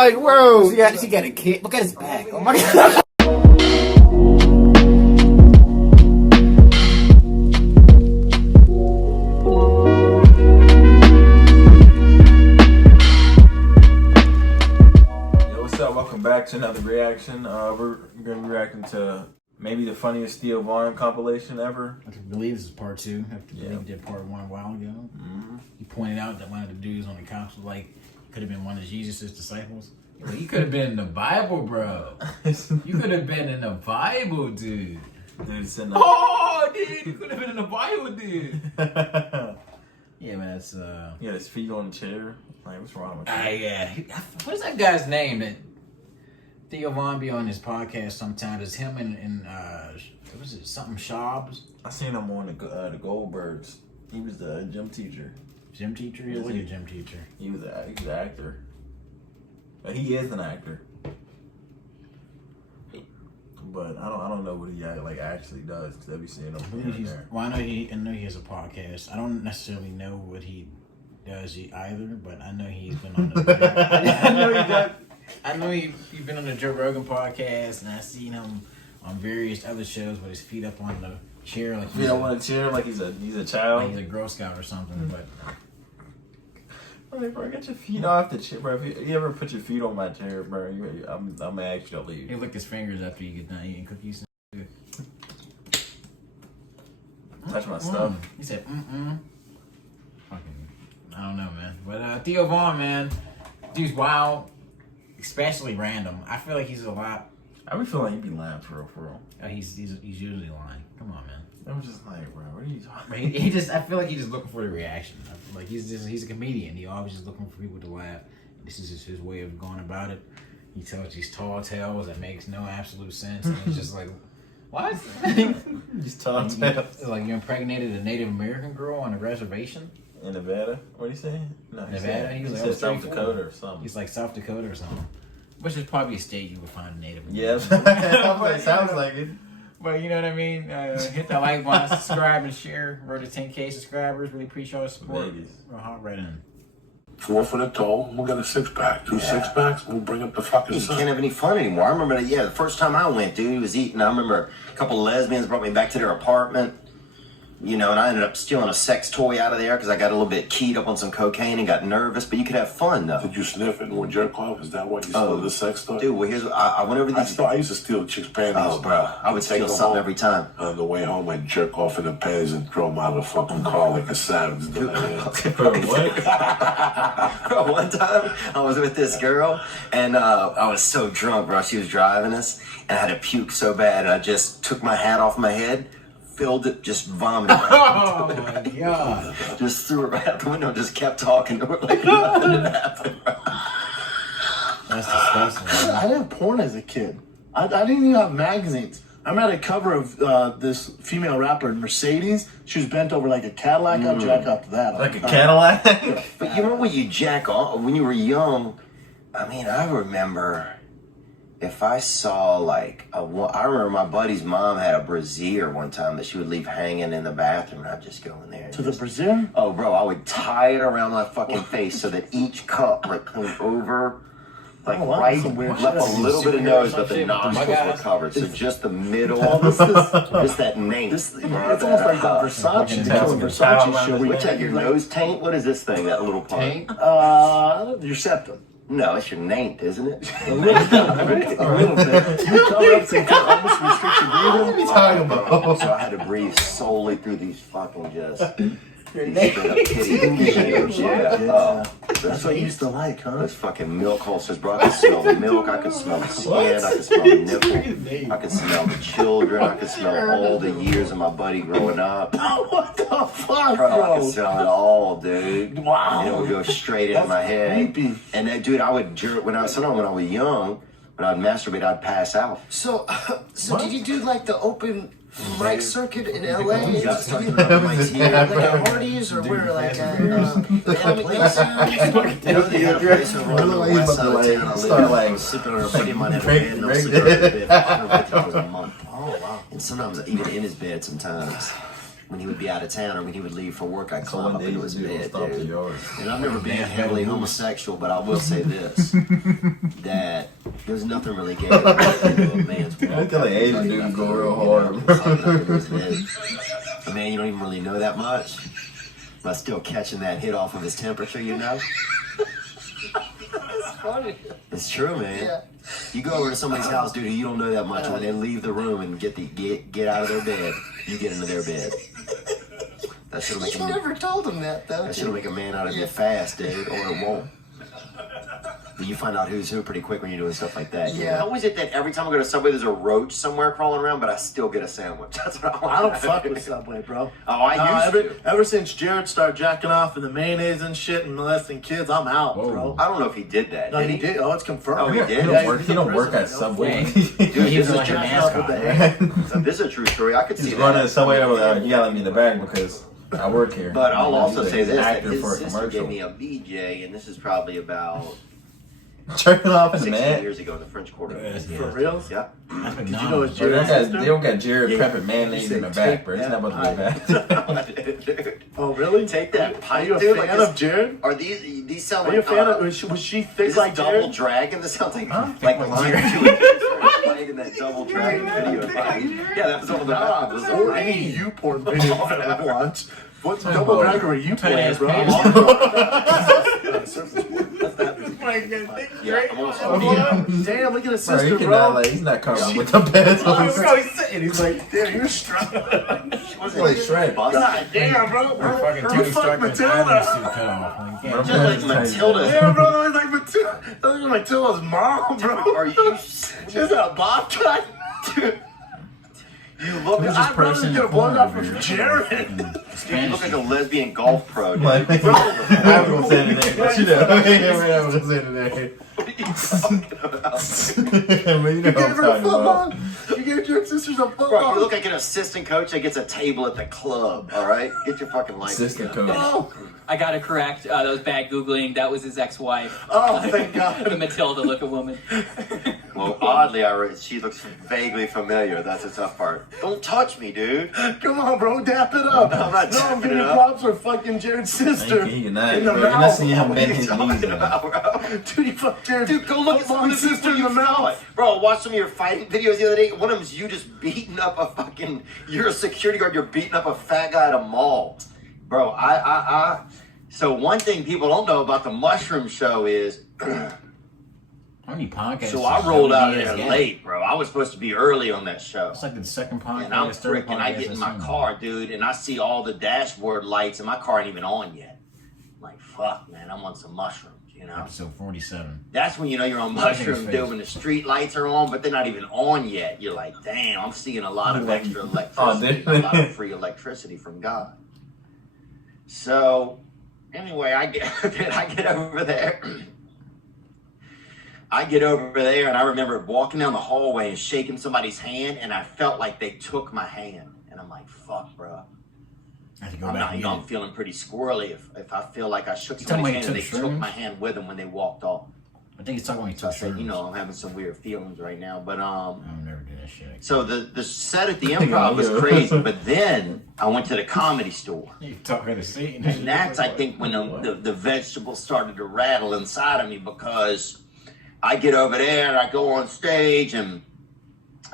like, bro, she got a kid. Look at his back. Oh my god. Welcome back to another reaction. We're going to be reacting to maybe the funniest Theo Von compilation ever. I believe this is part 2. I believe he did part 1 a while ago. Mm-hmm. He pointed out that one of the dudes on the couch was like, could have been one of Jesus' disciples. Well, he could have been in the Bible, bro. You could have been in the Bible, dude. Oh, dude, you could have been in the Bible, dude. Yeah, man, that's He had his feet on the chair. Like, what's wrong with that? Yeah. What's that guy's name that Theo Von be on his podcast sometimes? It's him and what was it, something Shabs? I seen him on the Goldbergs. He was the gym teacher. Gym teacher? He was like a gym teacher. He was an actor. But he is an actor. But I don't know what he actually does, because I be seeing him there. Well, I know he has a podcast. I don't necessarily know what he does either, but I know he's been on the I know he's been on the Joe Rogan podcast, and I've seen him on various other shows with his feet up on the chair, like he's on a chair, like he's a child, like he's a Girl Scout or something. But bro, get your feet off the chair, bro. If you ever put your feet on my chair, bro, I'm gonna ask you to leave. He licked his fingers after you get done eating cookies. Touch my stuff. He said, Fucking, I don't know, man. But Theo Von, man, dude's wild, especially random. I feel like he's a lot. I be feeling like he be lying for real. He's usually lying. Come on, man. I'm just like, bro, what are you talking about? He just, I feel like he's just looking for the reaction. I feel like he's a comedian. He always just looking for people to laugh. This is just his way of going about it. He tells these tall tales that makes no absolute sense. And it's just like, what? These tall tales. Like you impregnated a Native American girl on a reservation? In Nevada? What did he say? No, Nevada? He said South Dakota or something. He's like South Dakota or something. Which is probably a state you would find a Native American. Yeah, sounds like it. But you know what I mean? Hit that like button, subscribe, and share. We're to 10K subscribers. Really appreciate all the support. We'll hop right in. 4 for the toe, we'll get a 6-pack. 2 6-packs, we'll bring up the fucking You can't have any fun anymore. I remember, the first time I went, dude, he was eating. I remember a couple of lesbians brought me back to their apartment. You know, and I ended up stealing a sex toy out of there because I got a little bit keyed up on some cocaine and got nervous. But you could have fun, though. Did you sniff it and jerk off? Is that why you stole the sex toy? Dude, well, here's I went over these. I used to steal chicks' panties. Oh, bro. I would steal something every time. On the way home, I'd jerk off in the panties and throw them out of the fucking car like a savage. Bro, one time, I was with this girl, and I was so drunk, bro. She was driving us, and I had to puke so bad, and I just took my hat off my head, filled it, just vomited. Oh my god! Just threw it right out the window and just kept talking to her like nothing had happened, bro. That's disgusting. I didn't have porn as a kid. I didn't even have magazines. I remember a cover of this female rapper, Mercedes. She was bent over like a Cadillac. I'd jack up to that. Like a Cadillac? But you remember when you jack off, when you were young, I mean, I remember if I saw I remember my buddy's mom had a brassiere one time that she would leave hanging in the bathroom, and I'd just go in there. To the brassiere? Oh, bro, I would tie it around my fucking face so that each cup came over, left a little bit of nose, but the nostrils were covered. So just the middle, just that nape. It's almost like the Versace show. What's that, your nose taint? What is this thing, that little part? Taint? Your septum. No, it's your nape, isn't it? A little bit. You cover up so you can almost restrict your breathing. What are you talking about? So I had to breathe solely through these fucking That's what you used to like, huh? Those fucking milk holsters, bro. I could smell the milk, I could smell the skin, I could smell the nipple, I could smell the children, I could smell all the years of my buddy growing up. What the fuck, Bro, I could smell it all, dude. Wow. And it would go straight into my head. Creepy. And then, dude, I would jerk when I was young, when I'd masturbate, I'd pass out. So did you do like the open mic circuit in LA? Like at parties or where, like at place? You know, they had a place over on the west side of town. I was sipping on a buddy of mine had a bed, and I was sleeping on his bed for $150 a month. Oh, wow. And sometimes, even in his bed sometimes, when he would be out of town or when he would leave for work, I'd climb up into his bed, dude. And I've never been heavily homosexual, but I will say this. There's nothing really gay about a man's walk. I tell the Asian dudes go real hard. A man you don't even really know that much, but still catching that hit off of his temperature, you know? It's funny. It's true, man. Yeah. You go over to somebody's house, dude, who you don't know that much, and when they leave the room and get out of their bed, you get into their bed. That should make You never told him that, though. that should make a man out of you fast, dude, or it won't. But you find out who's who pretty quick when you're doing stuff like that. Yeah. How is it that every time I go to Subway, there's a roach somewhere crawling around, but I still get a sandwich? That's what I want. I don't fuck with Subway, bro. Oh, I used to. Ever since Jared started jacking off in the mayonnaise and shit and molesting kids, I'm out, bro. I don't know if he did that. No, did he did. Oh, it's confirmed. Oh, he did? He don't work. He don't work at prison, Subway. Dude, He's this is like a just mascot. this is a true story. I could see He's that. running Subway. You gotta let me in the bag because I work here. But I'll also He's say an this: that actor his for a sister gave commercial. me a BJ, and this is probably about Jerking off in the 16 man. years ago in the French Quarter. For real? Yeah. That's Did you know it's Bro, Jared's sister? they don't got Jared Yeah. prepping mayonnaise in the back, bro. It's not about to be bad. Dude, Oh, really? take that Are pipe, you a dude. fan Like this- of Jared? Are these sound Are you a like fan of? Was she thick is like this double Jared? dragon? This sounds like Think like we're playing in that double dragon video. Yeah, that was all the back. Or any you porn video I've ever watched. What double about- dragon were you Tight playing, ass bro? pants. Yeah, I'm almost 40 now. Damn, look at his Bro, sister, he bro. cannot, like, he's not coming with the best. He's sitting. He's like, damn, you're strong. She wasn't Like Shrek. busted. God damn, bro. Fucking Bro, Tony fuck Stark with Matilda. suit cut off. Like, yeah. Just like Matilda. Yeah, bro, that was like Matilda. That was like Matilda's mom, bro. Are you? She's a bob cut. Dude, you look. Who's this I person in get the a blown corner off over from here? Jared. You look like a lesbian golf pro, dude. Like, I'm gonna say anything, but you know, I'm gonna say anything. What are you talking about? But you know You what gave I'm her a talking about. football. You gave your sisters a Bro, football. you look like an assistant coach that gets a table at the club, alright? Get your fucking life Assistant together. coach. Oh, I gotta correct. That was bad googling. That was his ex-wife, oh, thank the God. Matilda looking woman. Well, oddly, she looks vaguely familiar. That's the tough part. Don't touch me, dude. Come on, bro, dap it up. No, I'm not I'm dapping giving it up. props for fucking Jared's sister. He cannot, in the bro. You're not mouth. seeing him What are bend you his knees, talking man. about, bro? Dude, he fucked Jared. Dude, go look at some of the sister in the people you saw mouth. it. Bro, I watched some of your fighting videos the other day. One of them's you just beating up a fucking. You're a security guard. You're beating up a fat guy at a mall, bro. So one thing people don't know about the mushroom show is. How many podcasts? So I rolled out WDS there got? late, bro. I was supposed to be early on that show. It's like the second podcast. And I'm third freaking, I podcast get in my I've seen. car, dude, and I see all the dashboard lights, and my car ain't even on yet. I'm like, fuck, man, I'm on some mushrooms, you know? Episode 47. That's when you know you're on Look at his mushrooms, face. dude, when the street lights are on, but they're not even on yet. You're like, damn, I'm seeing a lot of extra electricity, dude. a lot of free electricity from God. So, anyway, I get over there. I get over there, and I remember walking down the hallway and shaking somebody's hand, and I felt like they took my hand. And I'm like, fuck, bro. I have to go I'm back not, and you know, get I'm feeling pretty squirrely if I feel like I shook You talking somebody's about hand and you they took took shrooms? my hand with them when they walked off. I think he's talking about he So I took said, you shrooms. know, I'm having some weird feelings right now. But I'll never do that shit. so the set at the Improv was crazy. But then I went to the Comedy Store. You talking to Satan? And that's, I think, when the vegetables started to rattle inside of me, because I get over there and I go on stage, and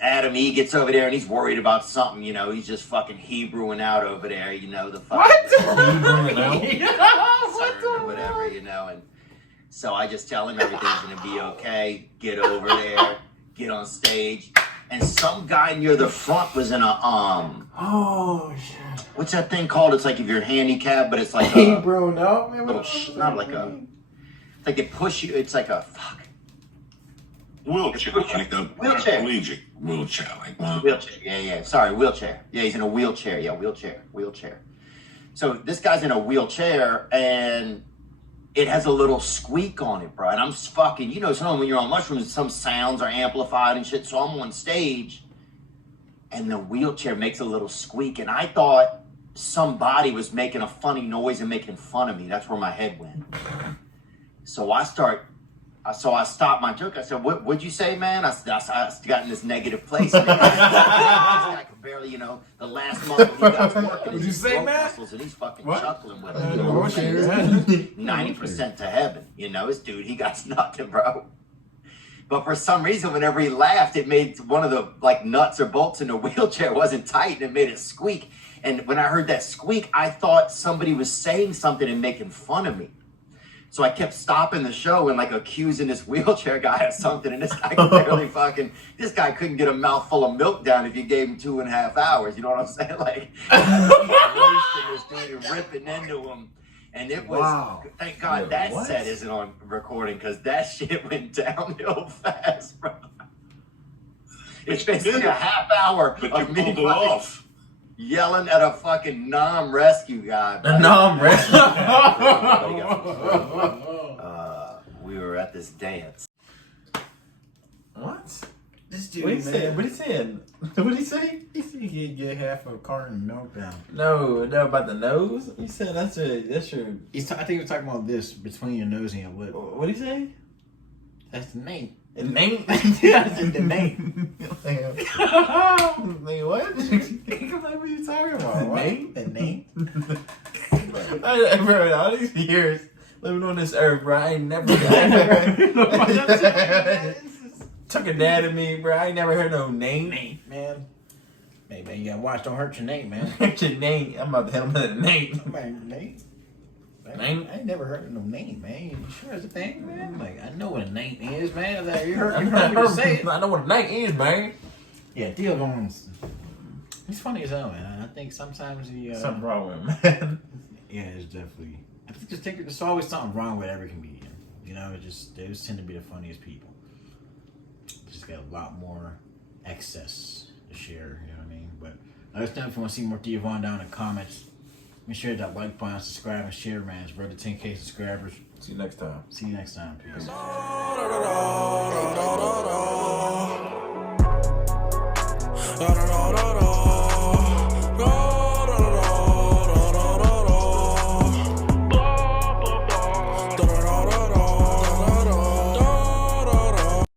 Adam, he gets over there and he's worried about something, you know, he's just fucking Hebrewing out over there, you know, the fucking or whatever, you know, and so I just tell him everything's gonna be okay, get over there, get on stage, and some guy near the front was in a Oh, shit. what's that thing called? It's like if you're handicapped, but it's like Hey, a bro, no, man. little, not like a, it's like they push you, it's like a, fuck. Wheelchair, like a Wheelchair. paraplegic wheelchair, like Wheelchair, yeah. Sorry, wheelchair. Yeah, he's in a wheelchair. Yeah, wheelchair. So this guy's in a wheelchair, and it has a little squeak on it, bro. And I'm fucking, you know, sometimes when you're on mushrooms, some sounds are amplified and shit. So I'm on stage, and the wheelchair makes a little squeak, and I thought somebody was making a funny noise and making fun of me. That's where my head went. So I stopped my joke. I said, what'd you say, man? I got in this negative place. This guy could barely, you know, the last month he got working. What'd you say, man? And he's fucking What? chuckling with Oh, it. shit. 90% to heaven. You know, this dude, he got nothing, bro. But for some reason, whenever he laughed, it made one of the like nuts or bolts in the wheelchair wasn't tight, and it made it squeak. And when I heard that squeak, I thought somebody was saying something and making fun of me. So I kept stopping the show and like accusing this wheelchair guy of something, and this guy this guy couldn't get a mouthful of milk down if you gave him 2.5 hours. You know what I'm saying? Like, roasting this dude and ripping into him. And it was, thank God that set isn't on recording, because that shit went downhill fast, bro. It's basically a half hour of me off. Yelling at a fucking rescue guy. A rescue. We were at this dance. What? This dude, What he said? What he said? What did he say? He said he could get half a carton of milk down. No, about the nose. He said that's your. I think he was talking about this between your nose and your lip. What did he say? That's the name. The name? That's the name. Like what? What are you talking about? The name? The name? Bro, all these years living on this earth, bro, I ain't never took a dad at me, bro. I ain't never heard no name. Man. Hey, man, you gotta watch. Don't hurt your name, man. Hurt your name. I'm about to hit him with a name. Man, name? Name? I ain't never heard of no name, man. You sure it's a thing, man? Like, I know what a name is, man. Like, you heard me say it. I know what a name is, man. Yeah, Theo Von. He's funny as hell, man. I think sometimes he... Something wrong with him, man. Yeah, it's definitely... I think there's always something wrong with every comedian. You know, they just tend to be the funniest people. Just got a lot more excess to share, you know what I mean? But let us know if you want to see more Theo Von down in the comments. Make sure that like button, subscribe, and share, man. It's brother 10K subscribers. See you next time. See you next time. Peace.